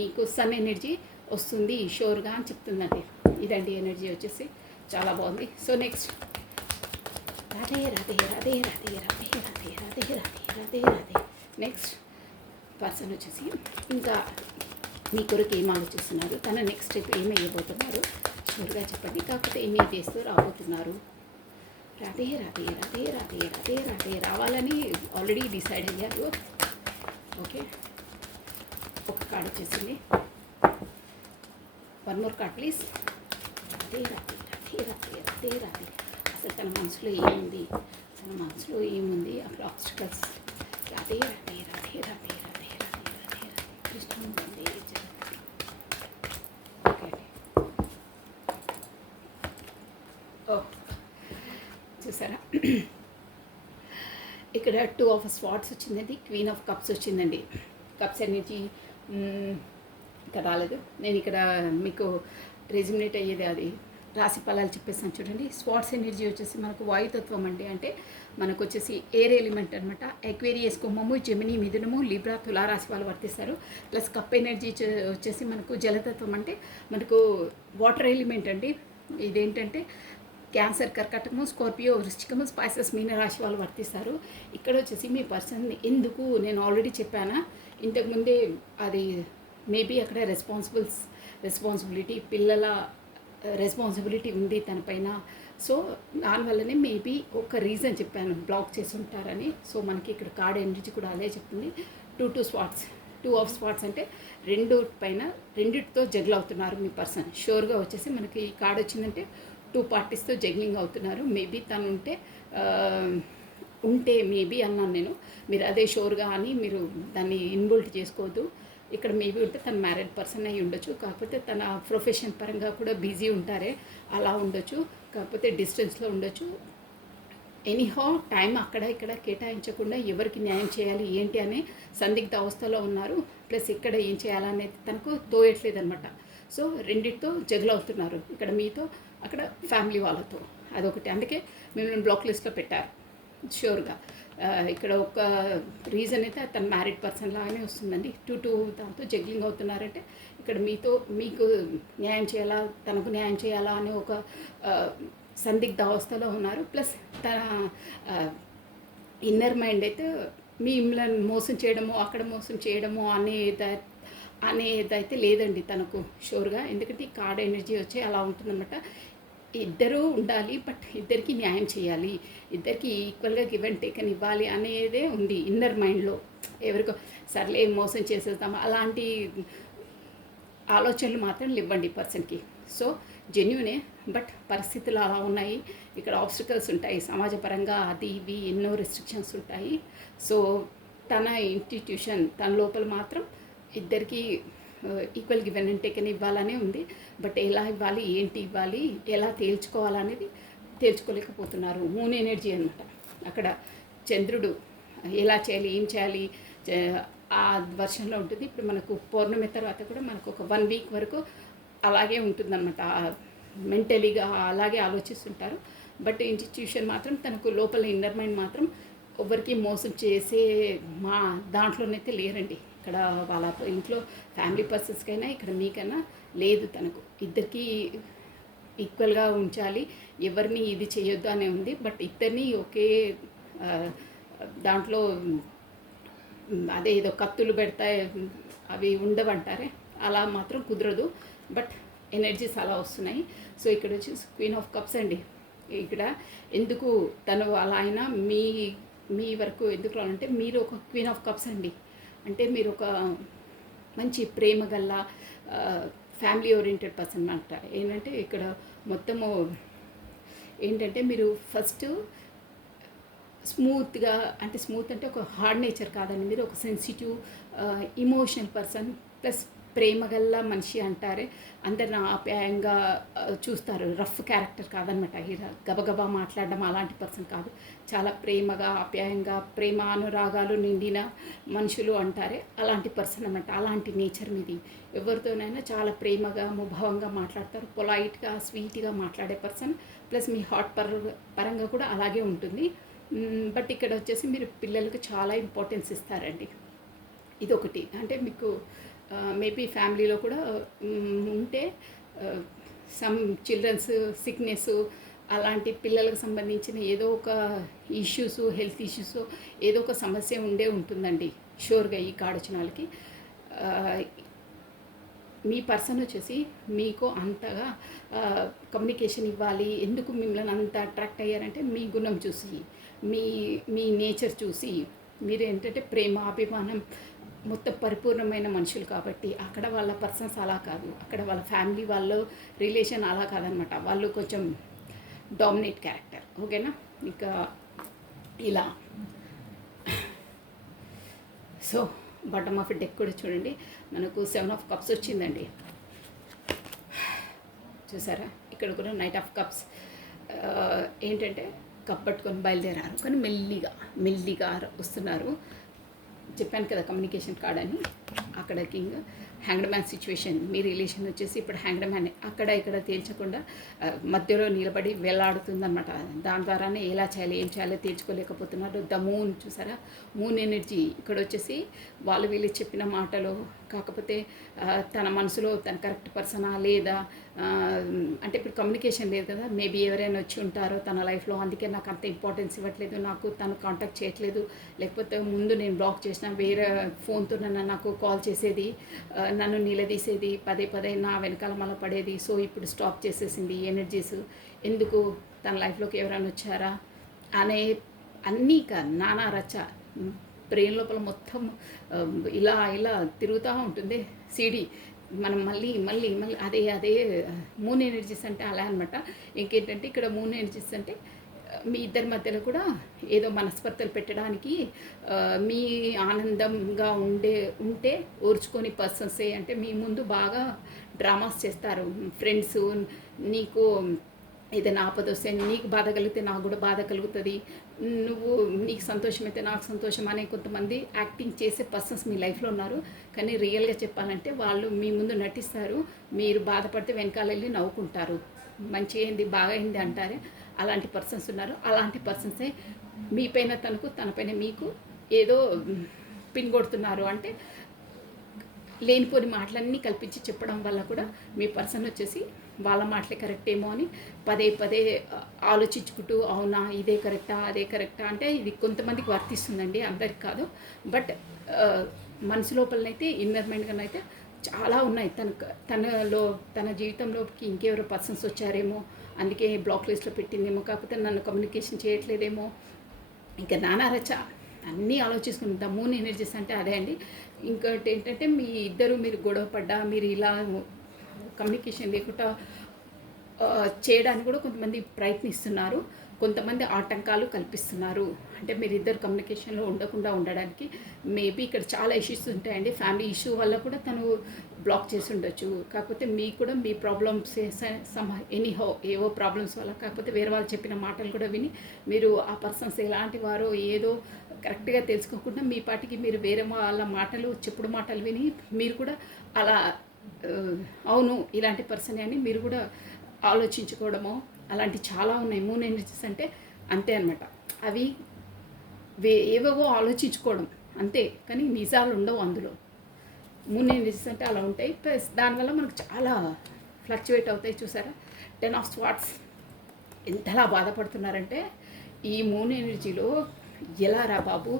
నీకు సన్ ఎనర్జీ వస్తుంది షోర్గా అని చెప్తుందండి. ఇదండి ఎనర్జీ వచ్చేసి చాలా బాగుంది. So next, Radhe Radhe Radhe Radhe Radhe Radhe Radhe Radhe Radhe Radhe. Next person వచ్చేసి ఇంకా మీ కొరకు ఏం ఆలోచిస్తున్నారు, తన నెక్స్ట్ స్టెప్ ఏమి వేయబోతున్నారు షూర్గా చెప్పండి. కాకపోతే ఎన్ని డేస్తో రాబోతున్నారు. రాధే రాధే రాధే రాధే రాధే రాధే రావాలని ఆల్రెడీ డిసైడ్ అయ్యారు. ఓకే, ఒక కార్డ్ వచ్చేసింది. One more card please. Radhe Radhe Radhe Radhe Radhe Radhe. అసలు తన మనసులో ఏముంది, తన మనసులో ఏముంది, అక్కడ ఆబ్స్టికల్స్. రాధే రాధే రాధే రాధే రాధే రాధే రాధే రాధే కృష్ణ. ఓకే అండి, ఓ చూసారా ఇక్కడ 2 ఆఫ్ స్వాట్స్ వచ్చిందండి, క్వీన్ ఆఫ్ కప్స్ వచ్చిందండి. కప్స్ ఎనర్జీ ఇక్కడ రాలేదు. నేను ఇక్కడ మీకు రెజ్యుమినేట్ అయ్యేది అది రాశి ఫలాలు చెప్పేసాను చూడండి. స్వాట్స్ ఎనర్జీ వచ్చేసి మనకు వాయుతత్వం అండి, అంటే మనకు వచ్చేసి ఎయిర్ ఎలిమెంట్ అనమాట. ఎక్వేరియస్, కుంభము, జెమిని, మిథునము, లిబ్రా, తులారాశి వాళ్ళు వర్తిస్తారు. ప్లస్ కప్ ఎనర్జీ వచ్చేసి మనకు జలతత్వం, అంటే మనకు వాటర్ ఎలిమెంట్ అండి. ఇదేంటంటే క్యాన్సర్, కర్కాటకము, స్కార్పియో, వృశ్చికము, స్పైసెస్, మీనరాశి వాళ్ళు వర్తిస్తారు. ఇక్కడ వచ్చేసి మీ పర్సన్ ఎందుకు నేను ఆల్రెడీ చెప్పానా ఇంతకుముందే, అది మేబీ అక్కడ రెస్పాన్సిబిలిటీ, పిల్లల రెస్పాన్సిబిలిటీ ఉంది తనపైన. సో దానివల్లనే మేబీ ఒక రీజన్ చెప్పాను, బ్లాక్ చేసి ఉంటారని. సో మనకి ఇక్కడ కార్డ్ ఎనర్జీ కూడా అదే చెప్తుంది. 2 స్పాట్స్, 2 ఆఫ్ స్పాట్స్ అంటే రెండిటితో జగ్ల్ అవుతున్నారు మీ పర్సన్. షూర్గా వచ్చేసి మనకి ఈ కార్డ్ వచ్చిందంటే 2 పార్టీస్తో జగ్లింగ్ అవుతున్నారు. మేబీ తను ఉంటే మేబీ అన్నాను నేను, మీరు అదే షూర్గా అని మీరు దాన్ని ఇన్వాల్వ్ చేసుకోవద్దు. ఇక్కడ మేబీ ఉంటే తను మ్యారీడ్ పర్సన్ అయి ఉండొచ్చు, కాకపోతే తన ప్రొఫెషన్ పరంగా కూడా బిజీ ఉంటారే, అలా ఉండొచ్చు, కాకపోతే డిస్టెన్స్లో ఉండొచ్చు. ఎనీహౌ టైం అక్కడ ఇక్కడ కేటాయించకుండా ఎవరికి న్యాయం చేయాలి ఏంటి అనే సందిగ్ధ అవస్థలో ఉన్నారు. ప్లస్ ఇక్కడ ఏం చేయాలనేది తనకు తోయట్లేదనమాట. సో రెండిటితో జగల్ అవుతున్నారు, ఇక్కడ మీతో, అక్కడ ఫ్యామిలీ వాళ్ళతో. అదొకటి, అందుకే మిమ్మల్ని బ్లాక్ లిస్ట్లో పెట్టారు షూర్గా. ఇక్కడ ఒక రీజన్ అయితే తన మ్యారీడ్ పర్సన్ లాగానే వస్తుందండి. 2 దాంతో జగ్లింగ్ అవుతున్నారంటే ఇక్కడ మీకు న్యాయం చేయాలా, తనకు న్యాయం చేయాలా అనే ఒక సందిగ్ధ అవస్థలో ఉన్నారు. ప్లస్ తన ఇన్నర్ మైండ్ అయితే మిమ్మల్ని మోసం చేయడము, అక్కడ మోసం చేయడము అనేదైతే లేదండి తనకు షూర్గా. ఎందుకంటే ఈ కార్డ్ ఎనర్జీ వచ్చి అలా ఉంటుందన్నమాట. ఇద్దరూ ఉండాలి, బట్ ఇద్దరికి న్యాయం చేయాలి, ఇద్దరికి ఈక్వల్గా గివ్ అండ్ టేక్ అని ఇవ్వాలి అనేదే ఉంది ఇన్నర్ మైండ్లో. ఎవరికో సర్లే మోసం చేసేద్దాం అలాంటి ఆలోచనలు మాత్రం ఇవ్వండి పర్సన్కి. సో జెన్యునే, బట్ పరిస్థితులు అలా ఉన్నాయి. ఇక్కడ ఆబ్స్టికల్స్ ఉంటాయి సమాజపరంగా, అది ఇవి ఎన్నో రెస్ట్రిక్షన్స్ ఉంటాయి. సో తన ఇన్స్టిట్యూషన్ తన లోపల మాత్రం ఇద్దరికి ఈక్వల్ గివెన్ అండ్ టేకెన్ ఇవ్వాలనే ఉంది. బట్ ఎలా ఇవ్వాలి, ఏంటి ఇవ్వాలి, ఎలా తేల్చుకోవాలనేది తేల్చుకోలేకపోతున్నారు. మూన్ ఎనర్జీ అనమాట. అక్కడ చంద్రుడు ఎలా చేయాలి, ఏం చేయాలి ఆ వర్షంలో ఉంటుంది. ఇప్పుడు మనకు పౌర్ణమి తర్వాత కూడా మనకు ఒక 1 వీక్ వరకు అలాగే ఉంటుందన్నమాట. మెంటలీగా అలాగే ఆలోచిస్తుంటారు. బట్ ఇన్స్టిట్యూషన్ మాత్రం తనకు లోపల ఇన్నర్ మైండ్ మాత్రం ఎవరికి మోసం చేసే దాంట్లోనైతే లేరండి. ఇక్కడ వాళ్ళ ఇంట్లో ఫ్యామిలీ పర్సన్స్కైనా ఇక్కడ మీకైనా లేదు. తనకు ఇద్దరికి ఈక్వల్గా ఉంచాలి, ఎవరిని ఇది చేయొద్దు అనే ఉంది. బట్ ఇద్దరిని ఒకే దాంట్లో అదే ఏదో కత్తులు పెడతాయి అవి ఉండవంటారే, అలా మాత్రం కుదరదు. బట్ ఎనర్జీస్ అలా వస్తున్నాయి. సో ఇక్కడ వచ్చేసి క్వీన్ ఆఫ్ కప్స్ అండి. ఇక్కడ ఎందుకు తను అలా అయినా మీ వరకు ఎందుకు రావాలంటే మీరు ఒక క్వీన్ ఆఫ్ కప్స్ అండి. అంటే మీరు ఒక మంచి ప్రేమ గల్ల ఫ్యామిలీ ఓరియంటెడ్ పర్సన్ అనమాట. ఏంటంటే ఇక్కడ మొత్తము ఏంటంటే మీరు ఫస్ట్ స్మూత్గా, అంటే స్మూత్ అంటే ఒక హార్డ్ నేచర్ కాదండి, మీరు ఒక సెన్సిటివ్ ఇమోషనల్ పర్సన్ ప్లస్ ప్రేమగల్ల మనిషి అంటారే. అందరిని ఆప్యాయంగా చూస్తారు. రఫ్ క్యారెక్టర్ కాదనమాట. గబగబా మాట్లాడడం అలాంటి పర్సన్ కాదు. చాలా ప్రేమగా ఆప్యాయంగా ప్రేమానురాగాలు నిండిన మనుషులు అంటారే, అలాంటి పర్సన్ అనమాట. అలాంటి నేచర్ మీది. ఎవరితోనైనా చాలా ప్రేమగా ముభావంగా మాట్లాడతారు. పొలైట్గా స్వీట్గా మాట్లాడే పర్సన్. ప్లస్ మీ హార్ట్ పరంగా కూడా అలాగే ఉంటుంది. బట్ ఇక్కడ వచ్చేసి మీరు పిల్లలకు చాలా ఇంపార్టెన్స్ ఇస్తారండి. ఇదొకటి. అంటే మీకు మేబీ ఫ్యామిలీలో కూడా ఉంటే సమ్ చిల్డ్రన్స్ సిక్నెస్ అలాంటి పిల్లలకు సంబంధించిన ఏదో ఒక ఇష్యూస్, హెల్త్ ఇష్యూస్, ఏదో ఒక సమస్య ఉంటుందండి షూర్గా ఈ కాడొచ్చిన వాళ్ళకి. మీ పర్సన్ వచ్చేసి మీకు అంతగా కమ్యూనికేషన్ ఇవ్వాలి. ఎందుకు మిమ్మల్ని అంత అట్రాక్ట్ అయ్యారంటే మీ గుణం చూసి, మీ నేచర్ చూసి. మీరు ఏంటంటే ప్రేమ అభిమానం మొత్తం పరిపూర్ణమైన మనుషులు కాబట్టి. అక్కడ వాళ్ళ పర్సన్స్ అలా కాదు, అక్కడ వాళ్ళ ఫ్యామిలీ వాళ్ళ రిలేషన్ అలా కాదనమాట. వాళ్ళు కొంచెం డామినేట్ క్యారెక్టర్. ఓకేనా? ఇంకా ఇలా సో బాటమ్ ఆఫ్ డెక్ కూడా చూడండి, మనకు 7 ఆఫ్ కప్స్ వచ్చిందండి. చూసారా? ఇక్కడ కూడా నైట్ ఆఫ్ కప్స్. ఏంటంటే కప్ పట్టుకొని బయలుదేరారు, కానీ మెల్లిగా వస్తున్నారు. చెప్పాను కదా కమ్యూనికేషన్ కార్డ్ అని. అక్కడ కింగ్ హ్యాంగ్డ్ మ్యాన్ సిచ్యువేషన్. మీ రిలేషన్ వచ్చేసి ఇప్పుడు హ్యాంగ్డ్ మ్యాన్ అక్కడ ఇక్కడ తేల్చకుండా మధ్యలో నిలబడి వేలాడుతుందన్నమాట. దాని ద్వారానే ఎలా చేయాలి ఏం చేయాలో తేల్చుకోలేకపోతున్నారు. ద మూన్ చూసారా? మూన్ ఎనర్జీ ఇక్కడ వచ్చేసి వీళ్ళు చెప్పిన మాటలు కాకపోతే తన మనసులో తన కరెక్ట్ పర్సనా లేదా, అంటే ఇప్పుడు కమ్యూనికేషన్ లేదు కదా. మేబీ ఎవరైనా వచ్చి ఉంటారో తన లైఫ్లో, అందుకే నాకు అంత ఇంపార్టెన్స్ ఇవ్వట్లేదు, నాకు తను కాంటాక్ట్ చేయట్లేదు. లేకపోతే ముందు నేను బ్లాక్ చేసిన వేరే ఫోన్తో నాకు కాల్ చేసేది, నన్ను నిలదీసేది, పదే నా వెనకాల మళ్ళీ పడేది. సో ఇప్పుడు స్టాప్ చేసేసింది ఎనర్జీస్. ఎందుకు తన లైఫ్లోకి ఎవరైనా వచ్చారా అనే అన్నీ నానా రచ్చ బ్రెయిన్ లోపల మొత్తం ఇలా తిరుగుతూ ఉంటుంది సీడీ. మనం మళ్ళీ అదే మూన్ ఎనర్జీస్ అంటే అలా అనమాట. ఇంకేంటంటే ఇక్కడ మూన్ ఎనర్జీస్ అంటే మీ ఇద్దరి మధ్యలో కూడా ఏదో మనస్పర్ధలు పెట్టడానికి, మీ ఆనందంగా ఉంటే ఓర్చుకొని పర్సన్సే. అంటే మీ ముందు బాగా డ్రామాస్ చేస్తారు ఫ్రెండ్స్. నీకు ఏదైనా ఆపద వస్తే నీకు బాధ కలిగితే నాకు కూడా బాధ కలుగుతుంది, నీకు సంతోషం అయితే నాకు సంతోషం అనే కొంతమంది యాక్టింగ్ చేసే పర్సన్స్ మీ లైఫ్లో ఉన్నారు. కానీ రియల్గా చెప్పాలంటే వాళ్ళు మీ ముందు నటిస్తారు, మీరు బాధపడితే వెనకాల వెళ్ళి నవ్వుకుంటారు. మంచి అయింది బాగా అయింది అంటారే, అలాంటి పర్సన్స్ ఉన్నారు. అలాంటి పర్సన్సే మీ పైన తనకు, తన పైన మీకు ఏదో పిన్ కొడుతున్నారు. అంటే లేనిపోని మాటలన్నీ కల్పించి చెప్పడం వల్ల కూడా మీ పర్సన్ వచ్చేసి వాళ్ళ మాటలే కరెక్ట్ ఏమో అని పదే ఆలోచించుకుంటూ, అవునా ఇదే కరెక్టా అదే కరెక్టా అంటే ఇది కొంతమందికి వర్తిస్తుందండి, అందరికి కాదు. బట్ మనసు లోపలనైతే ఇన్నర్ మైండ్గానైతే చాలా ఉన్నాయి. తన జీవితంలోకి ఇంకెవరో పర్సన్స్ వచ్చారేమో, అందుకే బ్లాక్ లిస్ట్లో పెట్టిందేమో, కాకపోతే నన్ను కమ్యూనికేషన్ చేయట్లేదేమో, ఇంకా నానా రచ అన్నీ ఆలోచిస్తుంది. మూన్ ఎనర్జీస్ అంటే అదే అండి. ఇంకోటి ఏంటంటే మీరు గొడవ పడ్డా, మీరు ఇలా కమ్యూనికేషన్ లేకుండా చేయడానికి కూడా కొంతమంది ప్రయత్నిస్తున్నారు, కొంతమంది ఆటంకాలు కల్పిస్తున్నారు. అంటే మీరిద్దరు కమ్యూనికేషన్లో ఉండడానికి మేబీ ఇక్కడ చాలా ఇష్యూస్ ఉంటాయండి. ఫ్యామిలీ ఇష్యూ వల్ల కూడా తను బ్లాక్ చేసి ఉండొచ్చు. కాకపోతే మీకు కూడా మీ ప్రాబ్లమ్స్ ఎనీహౌ ఏవో ప్రాబ్లమ్స్ వల్ల, కాకపోతే వేరే వాళ్ళు చెప్పిన మాటలు కూడా విని మీరు ఆ పర్సన్స్ ఎలాంటి వారో ఏదో కరెక్ట్గా తెలుసుకోకుండా మీ పాటికి మీరు వేరే వాళ్ళ చెప్పుడు మాటలు విని మీరు కూడా అలా అవును ఇలాంటి పర్సన్ అని మీరు కూడా ఆలోచించుకోవడమో అలాంటి చాలా ఉన్నాయి. మూన్ ఎనర్జీస్ అంటే అంతే అనమాట. అవి ఏవేవో ఆలోచించుకోవడం అంతే, కానీ నిజాలు ఉండవు అందులో. మూన్ ఎనర్జీస్ అంటే అలా ఉంటాయి. ప్లస్ దానివల్ల మనకు చాలా ఫ్లక్చువేట్ అవుతాయి. చూసారా? 10 ఆఫ్ స్వాట్స్ ఎంతలా బాధపడుతున్నారంటే ఈ మూన్ ఎనర్జీలో ఎలా రా బాబు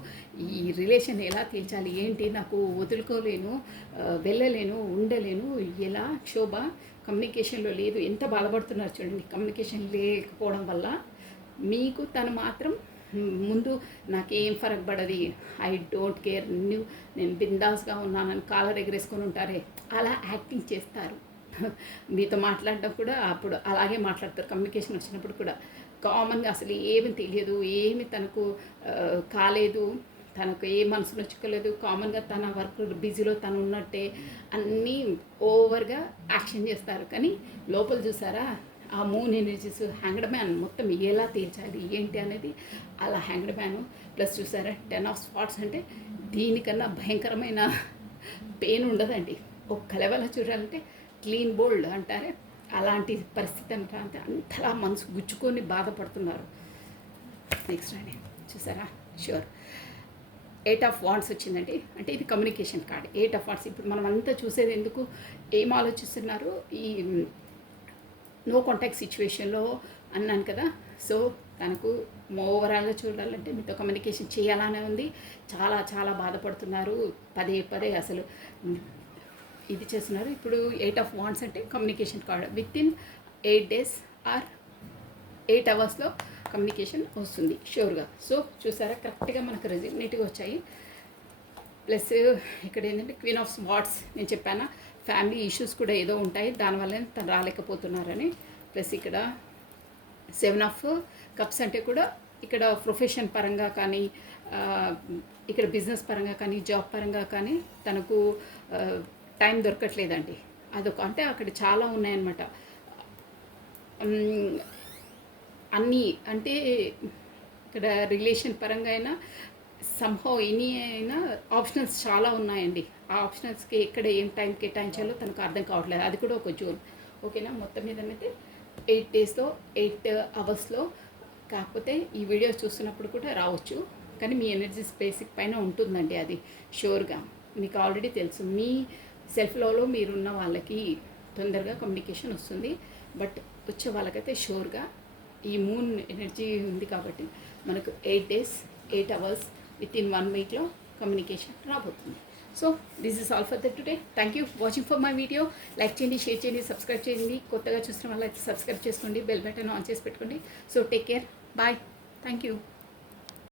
ఈ రిలేషన్ ఎలా తీర్చాలి ఏంటి, నాకు వదులుకోలేను, వెళ్ళలేను, ఉండలేను, ఎలా శోభ కమ్యూనికేషన్లో లేదు, ఎంత బాధపడుతున్నారు చూడండి. కమ్యూనికేషన్ లేకపోవడం వల్ల మీకు తను మాత్రం ముందు నాకేం ఫరక్ పడది, ఐ డోంట్ కేర్, నేను బిందాస్గా ఉన్నానని కాలర్ ఎగరేసుకొని ఉంటారే, అలా యాక్టింగ్ చేస్తారు. మీతో మాట్లాడడం కూడా అప్పుడు అలాగే మాట్లాడతారు. కమ్యూనికేషన్ వచ్చినప్పుడు కూడా కామన్గా అసలు ఏమి తెలియదు, ఏమి తనకు కాలేదు, తనకు ఏ మనసు నొచ్చుకోలేదు, కామన్గా తన వర్క్ బిజీలో తను ఉన్నట్టే అన్నీ ఓవర్గా యాక్షన్ చేస్తారు. కానీ లోపల చూసారా ఆ మూన్ ఎనర్జీస్, హ్యాంగ్డ్ మ్యాన్ మొత్తం ఎలా తీర్చాలి ఏంటి అనేది అలా హ్యాంగ్డ్ మ్యాన్. ప్లస్ చూసారా 10 ఆఫ్ స్పాట్స్ అంటే దీనికన్నా భయంకరమైన పెయిన్ ఉండదండి. ఒక్క లెవెల్ చూడాలంటే క్లీన్ బోల్డ్ అంటారే అలాంటి పరిస్థితి అంటే అంతలా మనసు గుచ్చుకొని బాధపడుతున్నారు. నెక్స్ట్ అండి చూసారా ష్యూర్ 8 ఆఫ్ వాండ్స్ వచ్చిందండి. అంటే ఇది కమ్యూనికేషన్ కార్డ్. 8 ఆఫ్ వాండ్స్ ఇప్పుడు మనం అంతా చూసేది ఎందుకు, ఏం ఆలోచిస్తున్నారు, ఈ నో కాంటాక్ట్ సిచ్యువేషన్లో అన్నాను కదా. సో తనకు ఓవరాల్గా చూడాలంటే మీతో కమ్యూనికేషన్ చేయాలనే ఉంది. చాలా చాలా బాధపడుతున్నారు, పదే పదే అసలు ఇది చేస్తున్నారు. ఇప్పుడు 8 ఆఫ్ వాండ్స్ అంటే communication card. Within 8 days or 8 hours communication వస్తుంది షూర్గా. సో చూసారా కరెక్ట్గా మనకు రెజినేట్గా వచ్చాయి. ప్లస్ ఇక్కడ ఏంటంటే క్వీన్ ఆఫ్ స్వాట్స్, నేను చెప్పాను ఫ్యామిలీ ఇష్యూస్ కూడా ఏదో ఉంటాయి, దానివల్ల తను రాలేకపోతున్నారని. ప్లస్ ఇక్కడ 7 ఆఫ్ కప్స్ అంటే కూడా ఇక్కడ ప్రొఫెషన్ పరంగా కానీ, ఇక్కడ బిజినెస్ పరంగా కానీ, జాబ్ పరంగా కానీ తనకు టైం దొరకట్లేదండి. అదొక అంటే అక్కడ చాలా ఉన్నాయన్నమాట. అన్నీ అంటే ఇక్కడ రిలేషన్ పరంగా అయినా సంహౌ ఎనీ అయినా ఆప్షనల్స్ చాలా ఉన్నాయండి. ఆ ఆప్షనల్స్కి ఎక్కడ ఏం టైం కేటాయించాలో తనకు అర్థం కావట్లేదు. అది కూడా ఒక జోన్. ఓకేనా, మొత్తం మీద అయితే 8 days 8 hours. కాకపోతే ఈ వీడియో చూస్తున్నప్పుడు కూడా రావచ్చు, కానీ మీ ఎనర్జీ బేసిక్ పైన ఉంటుందండి అది షూర్గా. మీకు ఆల్రెడీ తెలుసు మీ సెల్ఫ్ లోలో మీరున్న వాళ్ళకి తొందరగా కమ్యూనికేషన్ వస్తుంది. బట్ వచ్చే వాళ్ళకైతే షూర్గా ఈ మూన్ ఎనర్జీ ఉంది కాబట్టి మనకు 8 days 8 hours with in 1 week communication రాబోతుంది. So this is all for the today. Thank you watching for my video. Like చేయండి, షేర్ చేయండి, సబ్స్క్రైబ్ చేయండి. కొత్తగా చూసిన వాళ్ళైతే సబ్స్క్రైబ్ చేసుకోండి, బెల్ బటన్ ఆన్ చేసి పెట్టుకోండి. So take care, bye, thank you.